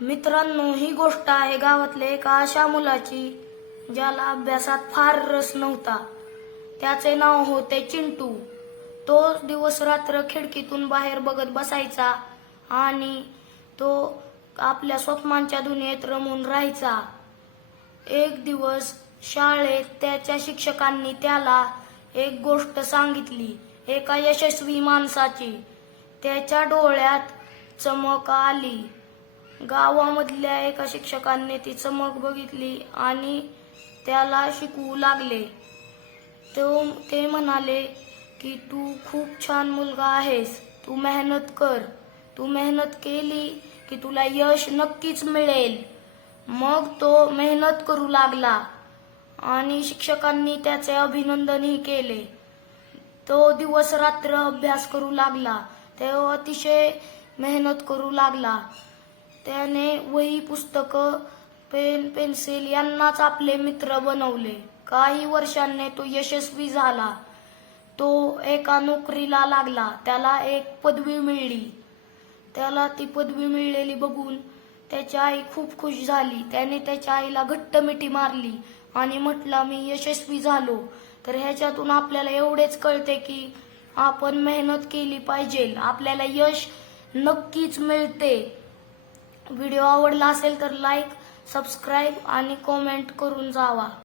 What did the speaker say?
मित्रांनो ही गोष्ट आहे गावातल्या एका अशा मुलाची ज्याला अभ्यासात फार रस नव्हता. त्याचे नाव होते चिंटू. तो दिवस रात्र खिडकीतून बाहेर बघत बसायचा आणि तो आपल्या स्वप्नांच्या दुनियेत रमून राहायचा. एक दिवस शाळेत त्याच्या शिक्षकांनी त्याला एक गोष्ट सांगितली एका यशस्वी माणसाची. त्याच्या डोळ्यात चमक आली. गावामधल्या एका शिक्षकांनी ती चमक बघितली आणि त्याला शिकवू लागले. तो ते म्हणाले की तू खूप छान मुलगा आहेस. तू मेहनत कर. तू मेहनत केली की तुला यश नक्कीच मिळेल. मग तो मेहनत करू लागला आणि शिक्षकांनी त्याचे अभिनंदनही केले. तो दिवस रात्र अभ्यास करू लागला. तो अतिशय मेहनत करू लागला. त्याने वही पुस्तकं पेन पेन्सिल यांनाच आपले मित्र बनवले. काही वर्षांनी तो यशस्वी झाला. तो एका नोकरीला लागला. त्याला एक पदवी मिळली. त्याला ती पदवी मिळलेली बघून त्याची आई खूप खुश झाली. त्याने त्याच्या आईला घट्ट मिठी मारली आणि म्हटलं मी यशस्वी झालो. तर ह्याच्यातून आपल्याला एवढेच कळते की आपण मेहनत केली पाहिजे. आपल्याला यश नक्कीच मिळते. व्हिडिओ आवडला असेल तर लाईक सबस्क्राईब आणि कमेंट करून जावा.